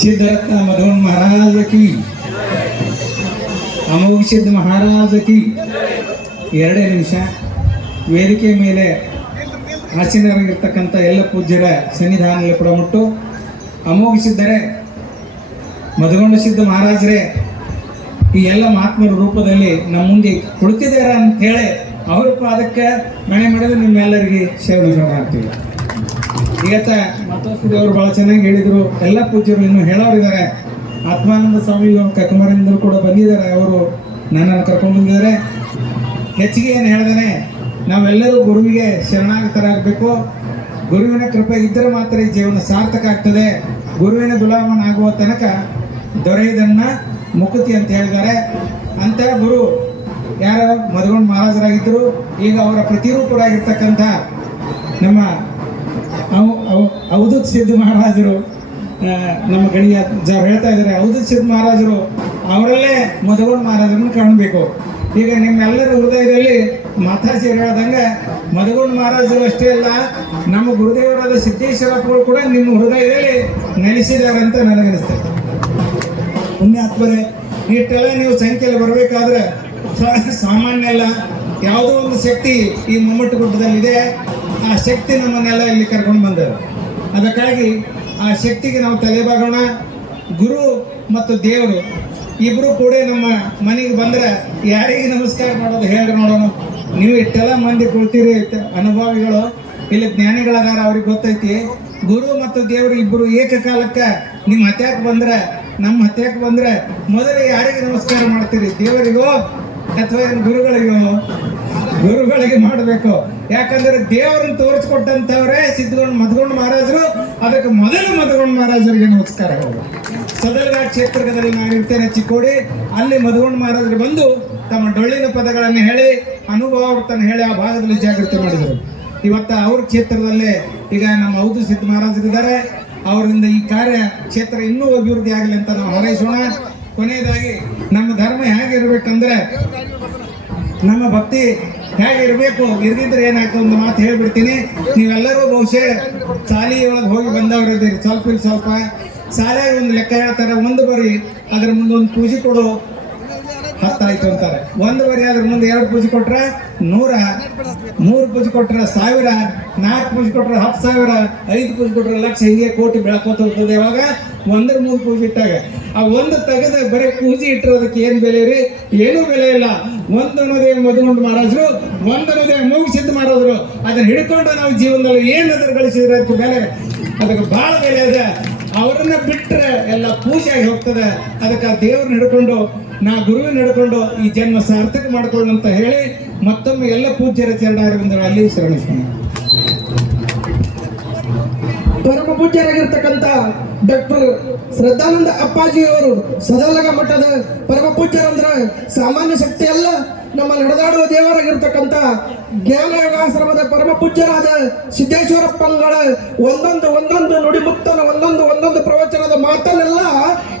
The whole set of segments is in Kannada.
सिद्धरत्न मधुन महाराज की अमोघ सिद्ध महाराज की ಎರಡೇ ನಿಮಿಷ ವೇದಿಕೆ ಮೇಲೆ ಆಸೀನರಾಗಿರ್ತಕ್ಕಂಥ ಎಲ್ಲ ಪೂಜ್ಯರ ಸನ್ನಿಧಾನದಲ್ಲಿ ಕೂಡ ಮುಟ್ಟು ಅಮೋಘ ಸಿದ್ಧರೇ ಮಧುಗೊಂಡ ಸಿದ್ಧ ಮಹಾರಾಜರೇ ಈ ಎಲ್ಲ ಮಹಾತ್ಮರ ರೂಪದಲ್ಲಿ ನಮ್ಮ ಮುಂದೆ ಕುಳಿತಿದ್ದಾರೆ ಅಂತ ಹೇಳಿ ಅವ್ರ ಪಾದಕ್ಕೆ ಮನೆ ಮಾಡಿದ್ರೆ ನಿಮ್ಮೆಲ್ಲರಿಗೆ ಸೇವೆ ಮಾಡ್ತೀವಿ. ಇವತ್ತ ಮತ್ತೊಂದು ಅವರು ಬಹಳ ಚೆನ್ನಾಗಿ ಹೇಳಿದ್ರು. ಎಲ್ಲ ಪೂಜ್ಯರು ಇನ್ನು ಹೇಳೋರಿದ್ದಾರೆ. ಆತ್ಮಾನಂದ ಸ್ವಾಮಿ ಕಕ್ಕಮರಿಂದ ಕೂಡ ಬಂದಿದ್ದಾರೆ. ಅವರು ನನ್ನನ್ನು ಕರ್ಕೊಂಡು ಬಂದಿದ್ದಾರೆ. ಹೆಚ್ಚಿಗೆ ಏನು ಹೇಳಿದಾನೆ, ನಾವೆಲ್ಲರೂ ಗುರುವಿಗೆ ಶರಣಾಗತರಾಗಬೇಕು. ಗುರುವಿನ ಕೃಪೆ ಇದ್ದರೆ ಮಾತ್ರ ಈ ಜೀವನ ಸಾರ್ಥಕ ಆಗ್ತದೆ. ಗುರುವಿನ ಗುಲಾಮನಾಗುವ ತನಕ ದೊರೆಯುವುದನ್ನ ಮುಕುತಿ ಅಂತ ಹೇಳಿದ್ದಾರೆ. ಅಂತ ಗುರು ಯಾರು ಮಧುಗೊಂಡ ಮಹಾರಾಜರಾಗಿದ್ದರು. ಈಗ ಅವರ ಪ್ರತಿರೂಪರಾಗಿರ್ತಕ್ಕಂಥ ನಮ್ಮ ಅವಧೂತ್ ಸಿದ್ಧ ಮಹಾರಾಜರು, ನಮ್ಮ ಗಣಿಯ ಹೇಳ್ತಾ ಇದ್ದಾರೆ. ಅವಧೂತ್ ಸಿದ್ಧ ಮಹಾರಾಜರು ಅವರಲ್ಲೇ ಮಧುಗೊಂಡ ಮಹಾರಾಜರನ್ನು ಕಾಣಬೇಕು. ಈಗ ನಿಮ್ಮೆಲ್ಲರ ಹೃದಯದಲ್ಲಿ ಮಾತಾಜಿ ಹೇಳ್ದಂಗೆ ಮಧುಗೊಂಡ ಮಹಾರಾಜರು ಅಷ್ಟೇ ಅಲ್ಲ, ನಮ್ಮ ಗುರುದೇವರಾದ ಸಿದ್ದೇಶ್ವರಪ್ಪಗಳು ಕೂಡ ನಿಮ್ಮ ಹೃದಯದಲ್ಲಿ ನೆಲೆಸಿದ್ದಾರೆ ಅಂತ ನನಗನ್ನಿಸ್ತದೆ. ಪುಣ್ಯಾತ್ಮರೇ, ಇಷ್ಟೆಲ್ಲ ನೀವು ಸಂಖ್ಯೆಯಲ್ಲಿ ಬರಬೇಕಾದ್ರೆ ಸಾಮಾನ್ಯ ಅಲ್ಲ. ಯಾವುದೋ ಒಂದು ಶಕ್ತಿ ಈ ಮಮ್ಮಟ್ಟು ಗುಡ್ಡದಲ್ಲಿದೆ. ಆ ಶಕ್ತಿ ನಮ್ಮನ್ನೆಲ್ಲ ಇಲ್ಲಿ ಕರ್ಕೊಂಡು ಬಂದರು. ಅದಕ್ಕಾಗಿ ಆ ಶಕ್ತಿಗೆ ನಾವು ತಲೆಬಾಗೋಣ. ಗುರು ಮತ್ತು ದೇವರು ಇಬ್ಬರು ಕೂಡ ನಮ್ಮ ಮನೆಗೆ ಬಂದರೆ ಯಾರಿಗೆ ನಮಸ್ಕಾರ ಮಾಡೋದು ಹೇಳ್ರಿ ನೋಡೋಣ. ನೀವು ಇಷ್ಟೆಲ್ಲ ಮಂದಿ ಕೊಡ್ತೀರಿ, ಅನುಭವಿಗಳು ಇಲ್ಲಿ ಜ್ಞಾನಿಗಳದಾರ, ಅವ್ರಿಗೆ ಗೊತ್ತೈತಿ. ಗುರು ಮತ್ತು ದೇವರು ಇಬ್ಬರು ಏಕಕಾಲಕ್ಕೆ ನಿಮ್ಮ ಹತ್ಯಾಕೆ ಬಂದ್ರೆ, ನಮ್ಮ ಹತ್ಯಾಕೆ ಬಂದ್ರೆ ಮೊದಲು ಯಾರಿಗೆ ನಮಸ್ಕಾರ ಮಾಡ್ತೀರಿ? ದೇವರಿಗೋ ಅಥವಾ ಏನು ಗುರುಗಳಿಗೋ? ಗುರುಗಳಿಗೆ ಮಾಡಬೇಕು. ಯಾಕಂದ್ರೆ ದೇವರನ್ನು ತೋರಿಸ್ಕೊಟ್ಟಂಥವ್ರೆ ಮಧುಗೊಂಡ ಮಹಾರಾಜರು. ಅದಕ್ಕೆ ಮೊದಲು ಮಧುಗೊಂಡ ಮಹಾರಾಜರಿಗೆ ನಮಸ್ಕಾರ. ಸದಲಘಾಟ್ ಕ್ಷೇತ್ರದಲ್ಲಿ ನಾನಿರ್ತೇನೆ, ಚಿಕ್ಕೋಡಿ. ಅಲ್ಲಿ ಮಧುಗೊಂಡ ಮಹಾರಾಜರು ಬಂದು ತಮ್ಮ ಡೊಳ್ಳಿನ ಪದಗಳನ್ನು ಹೇಳಿ, ಅನುಭವವನ್ನು ಹೇಳಿ ಆ ಭಾಗದಲ್ಲಿ ಜಾಗೃತಿ ಮಾಡಿದರು. ಇವತ್ತ ಅವ್ರ ಕ್ಷೇತ್ರದಲ್ಲೇ ಈಗ ನಮ್ಮ ಅವಧೂತ್ ಸಿದ್ಧ ಮಹಾರಾಜರಿದ್ದಾರೆ. ಅವರಿಂದ ಈ ಕಾರ್ಯ ಕ್ಷೇತ್ರ ಇನ್ನೂ ಅಭಿವೃದ್ಧಿ ಆಗಲಿ ಅಂತ ನಾವು ಹಾರೈಸೋಣ. ಕೊನೆಯದಾಗಿ ನಮ್ಮ ಧರ್ಮ ಹೇಗಿರ್ಬೇಕಂದ್ರೆ, ನಮ್ಮ ಭಕ್ತಿ ಹೇಗಿರಬೇಕು, ಇರ್ದಿದ್ರೆ ಏನಾಯ್ತು ಒಂದು ಮಾತು ಹೇಳ್ಬಿಡ್ತೀನಿ. ನೀವೆಲ್ಲರೂ ಬಹುಶಃ ಶಾಲೆಯೊಳಗೆ ಹೋಗಿ ಬಂದವರಿದ್ದೀರಿ. ಸ್ವಲ್ಪ ಶಾಲೆಗೆ ಒಂದು ಲೆಕ್ಕ ಹೇಳ್ತಾರೆ. ಒಂದು ಬರಿ ಅದ್ರ ಮುಂದೆ ಒಂದು ಪೂಜೆ ಕೊಡು 10 ಆಯ್ತು ಅಂತಾರೆ. ಒಂದು ಬರಿ ಅದ್ರ ಮುಂದೆ 2 ಪೂಜೆ ಕೊಟ್ರೆ 100, 3 ಪೂಜೆ ಕೊಟ್ರೆ 1000, 4 ಪೂಜೆ ಕೊಟ್ರೆ 10,000, 5 ಪೂಜೆ ಕೊಟ್ರೆ ಲಕ್ಷ, ಹೀಗೆ ಕೋಟಿ ಬೆಳಕೋತ ಹೋಗ್ತದೆ. ಯಾವಾಗ 1 3 ಪೂಜೆ ಇಟ್ಟಾಗ ಆ ಒಂದು ತೆಗೆದು ಬರೀ ಪೂಜೆ ಇಟ್ಟಿರೋದಕ್ಕೆ ಏನು ಬೆಲೆ ರೀ? ಏನೂ ಬೆಲೆ ಇಲ್ಲ. ಒಂದು ಅನ್ನೋದೇ ಮಧುಗೊಂಡ ಮಹಾರಾಜರು, ಒಂದು ಅನ್ನೋದೇ ಅಮೋಘ ಸಿದ್ಧ ಮಹಾರಾಜರು. ಅದನ್ನ ಹಿಡ್ಕೊಂಡು ನಾವು ಜೀವನದಲ್ಲಿ ಏನಾದ್ರೂ ಗಳಿಸಿದ್ರೆ ಅದಕ್ಕೆ ಬೆಲೆ, ಅದಕ್ಕೆ ಭಾಳ ಬೆಲೆ ಇದೆ. ಅವರನ್ನ ಬಿಟ್ಟರೆ ಎಲ್ಲ ಪೂಜೆ ಆಗಿ ಹೋಗ್ತದೆ. ಅದಕ್ಕೆ ಆ ದೇವ್ರನ್ನ ಹಿಡ್ಕೊಂಡು, ನಾ ಗುರುವಿನ ಹಿಡ್ಕೊಂಡು ಈ ಜನ್ಮ ಸಾರ್ಥಕ ಮಾಡ್ಕೊಳ್ಳು ಅಂತ ಹೇಳಿ ಮತ್ತೊಮ್ಮೆ ಎಲ್ಲ ಪೂಜ್ಯರ ಚರಣಾರವಿಂದ ಅಲ್ಲಿ ಶರಣಿಸೋಣ. ಪರಮ ಪೂಜ್ಯರಾಗಿರ್ತಕ್ಕಂಥ ಡಾಕ್ಟರ್ ಶ್ರದ್ಧಾನಂದ ಅಪ್ಪಾಜಿಯವರು ಸದಲಗ ಮಠದ ಪರಮ ಪೂಜ್ಯರಂದ್ರೆ ಸಾಮಾನ್ಯ ಶಕ್ತಿ ಅಲ್ಲ. ನಮ್ಮ ನಡೆದಾಡುವ ದೇವರಾಗಿರ್ತಕ್ಕಂಥ ಜ್ಞಾನ ಯೋಗಾಶ್ರಮದ ಪರಮ ಪೂಜ್ಯರಾದ ಸಿದ್ದೇಶ್ವರಪ್ಪಂಗಳ ಒಂದೊಂದು ನುಡಿಮುತ್ತನ ಒಂದೊಂದು ಪ್ರವಚನದ ಮಾತನ್ನೆಲ್ಲ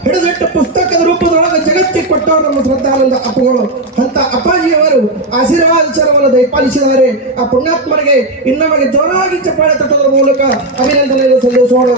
ಹಿಡಿದಿಟ್ಟು ಪುಸ್ತಕದ ರೂಪದೊಳಗೆ ಜಗತ್ತಿಗೆ ಕೊಟ್ಟವರು ನಮ್ಮ ಶ್ರದ್ಧಾನಂದ ಅಪ್ಪಗಳು. ಅಂತ ಅಪ್ಪಾಜಿಯವರು ಆಶೀರ್ವಾದ ದಯಪಾಲಿಸಿದ್ದಾರೆ. ಆ ಪುಣ್ಯಾತ್ಮರಿಗೆ ಇನ್ನೊಮಗೆ ಜೋರಾಗಿ ಚಪ್ಪಾಳೆ ತಟ್ಟೋದ್ರ ಮೂಲಕ ಅಭಿನಂದನೆಯನ್ನು ಸಲ್ಲಿಸೋಣ.